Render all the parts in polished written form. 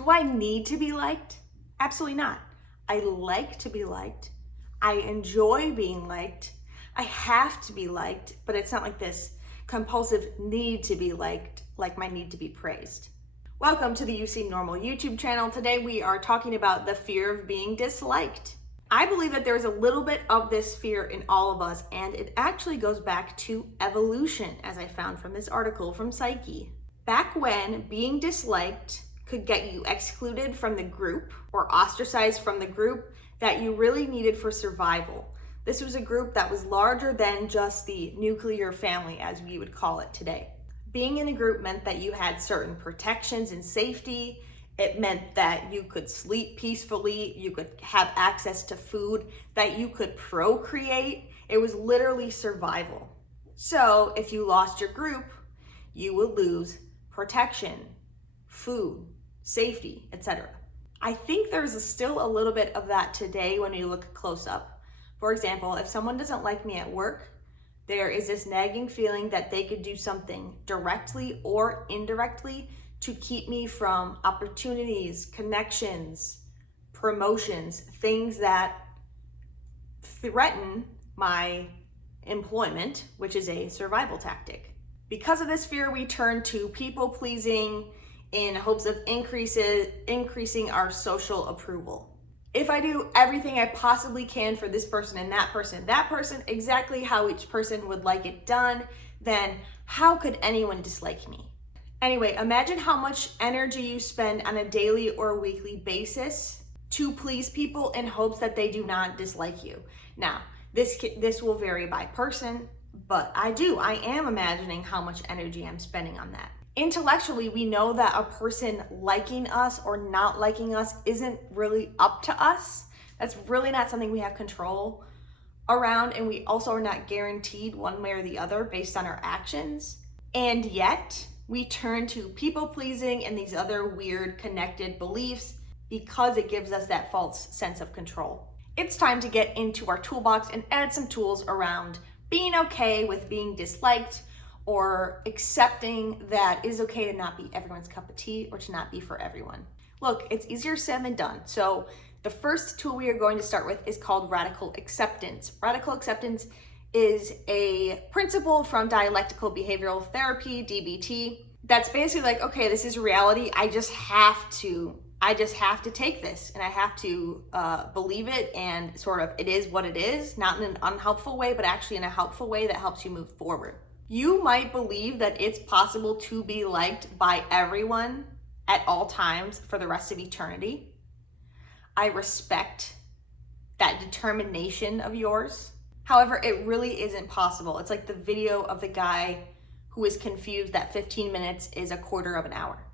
Do I need to be liked? Absolutely not. I like to be liked. I enjoy being liked. I have to be liked, but it's not like this compulsive need to be liked, like my need to be praised. Welcome to the You Seem Normal YouTube channel. Today we are talking about the fear of being disliked. I believe that there's a little bit of this fear in all of us, and it actually goes back to evolution, as I found from this article from Psyche. Back when being disliked could get you excluded from the group or ostracized from the group that you really needed for survival. This was a group that was larger than just the nuclear family, as we would call it today. Being in a group meant that you had certain protections and safety. It meant that you could sleep peacefully, you could have access to food, that you could procreate. It was literally survival. So if you lost your group, you would lose protection, food, safety, etc. I think there's still a little bit of that today when you look close up. For example, if someone doesn't like me at work, there is this nagging feeling that they could do something directly or indirectly to keep me from opportunities, connections, promotions, things that threaten my employment, which is a survival tactic. Because of this fear, we turn to people pleasing in hopes of increasing our social approval. If I do everything I possibly can for this person and that person exactly how each person would like it done, then how could anyone dislike me? Anyway, imagine how much energy you spend on a daily or weekly basis to please people in hopes that they do not dislike you. Now, this will vary by person, but I am imagining how much energy I'm spending on that. Intellectually, we know that a person liking us or not liking us isn't really up to us. That's really not something we have control around, and we also are not guaranteed one way or the other based on our actions. And yet, we turn to people pleasing and these other weird connected beliefs because it gives us that false sense of control. It's time to get into our toolbox and add some tools around being okay with being disliked, or accepting that it is okay to not be everyone's cup of tea or to not be for everyone. Look, it's easier said than done. So the first tool we are going to start with is called radical acceptance. Radical acceptance is a principle from dialectical behavioral therapy, DBT, that's basically like, okay, this is reality. I just have to take this, and I have to believe it, and sort of it is what it is, not in an unhelpful way, but actually in a helpful way that helps you move forward. You might believe that it's possible to be liked by everyone at all times for the rest of eternity. I respect that determination of yours. However, it really isn't possible. It's like the video of the guy who is confused that 15 minutes is a quarter of an hour.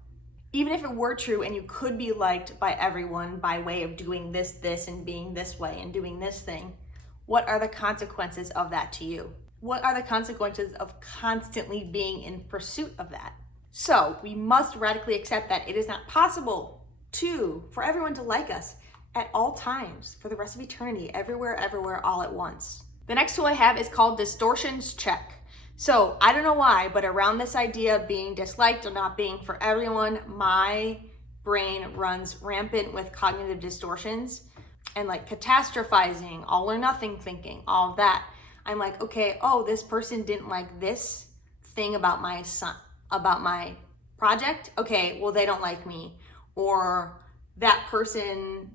Even if it were true and you could be liked by everyone by way of doing this, and being this way and doing this thing, what are the consequences of that to you? What are the consequences of constantly being in pursuit of that? So we must radically accept that it is not possible for everyone to like us at all times for the rest of eternity, everywhere, all at once. The next tool I have is called distortions check. So I don't know why, but around this idea of being disliked or not being for everyone, my brain runs rampant with cognitive distortions and like catastrophizing, all or nothing thinking, all of that. I'm like, okay, this person didn't like this thing about my project. Okay, well, they don't like me. Or that person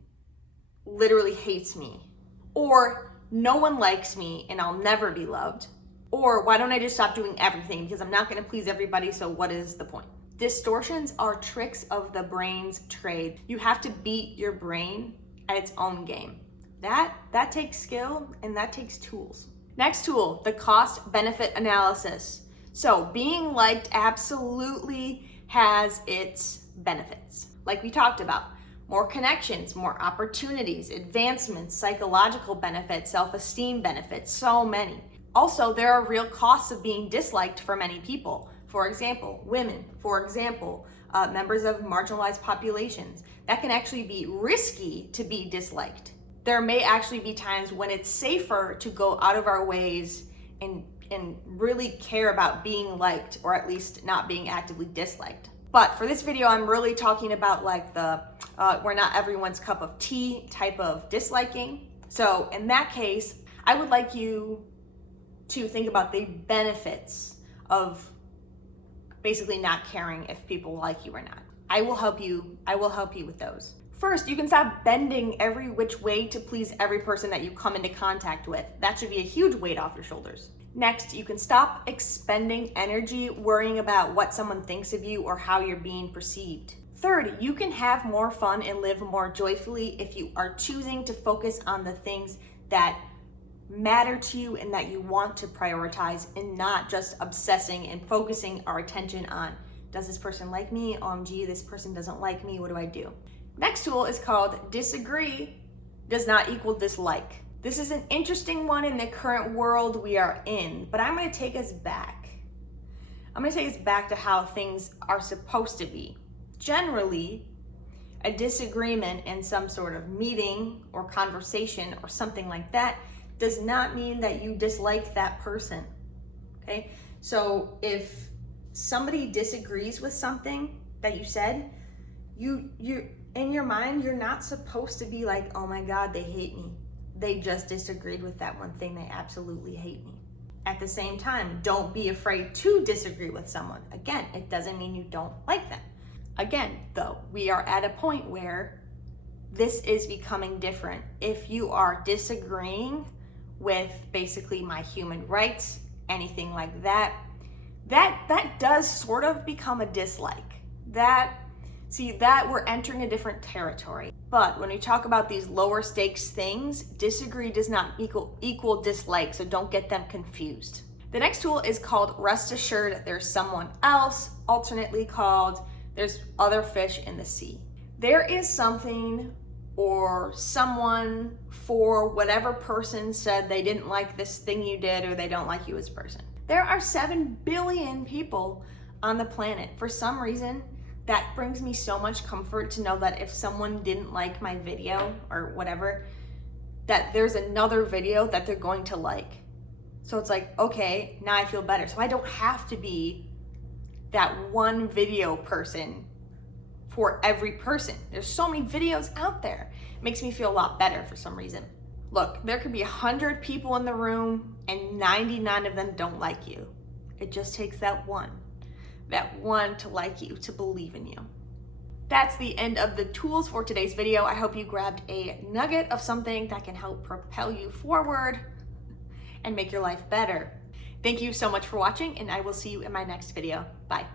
literally hates me. Or no one likes me and I'll never be loved. Or why don't I just stop doing everything because I'm not going to please everybody, so what is the point? Distortions are tricks of the brain's trade. You have to beat your brain at its own game. That takes skill and that takes tools. Next tool, the cost-benefit analysis. So being liked absolutely has its benefits. Like we talked about, more connections, more opportunities, advancements, psychological benefits, self-esteem benefits, so many. Also, there are real costs of being disliked for many people. For example, women, members of marginalized populations. That can actually be risky to be disliked. There may actually be times when it's safer to go out of our ways and really care about being liked, or at least not being actively disliked. But for this video, I'm really talking about like the we're not everyone's cup of tea type of disliking. So in that case, I would like you to think about the benefits of basically not caring if people like you or not. I will help you with those. First, you can stop bending every which way to please every person that you come into contact with. That should be a huge weight off your shoulders. Next, you can stop expending energy worrying about what someone thinks of you or how you're being perceived. Third, you can have more fun and live more joyfully if you are choosing to focus on the things that matter to you and that you want to prioritize, and not just obsessing and focusing our attention on, does this person like me? OMG, this person doesn't like me, what do I do? Next tool is called disagree does not equal dislike. This is an interesting one in the current world we are in, but I'm gonna take us back. I'm gonna take us back to how things are supposed to be. Generally, a disagreement in some sort of meeting or conversation or something like that does not mean that you dislike that person, okay? So if somebody disagrees with something that you said, you in your mind, you're not supposed to be like, oh my God, they hate me. They just disagreed with that one thing, they absolutely hate me. At the same time, don't be afraid to disagree with someone. Again, it doesn't mean you don't like them. Again, though, we are at a point where this is becoming different. If you are disagreeing with basically my human rights, anything like that, that does sort of become a dislike. That we're entering a different territory. But when we talk about these lower stakes things, disagree does not equal dislike, so don't get them confused. The next tool is called Rest Assured There's Someone Else, alternately called There's Other Fish in the Sea. There is something or someone for whatever person said they didn't like this thing you did or they don't like you as a person. There are 7 billion people on the planet. For some reason, that brings me so much comfort to know that if someone didn't like my video or whatever, that there's another video that they're going to like. So it's like, okay, now I feel better. So I don't have to be that one video person for every person. There's so many videos out there. It makes me feel a lot better for some reason. Look, there could be 100 people in the room and 99 of them don't like you. It just takes that one to like you, to believe in you. That's the end of the tools for today's video. I hope you grabbed a nugget of something that can help propel you forward and make your life better. Thank you so much for watching, and I will see you in my next video. Bye.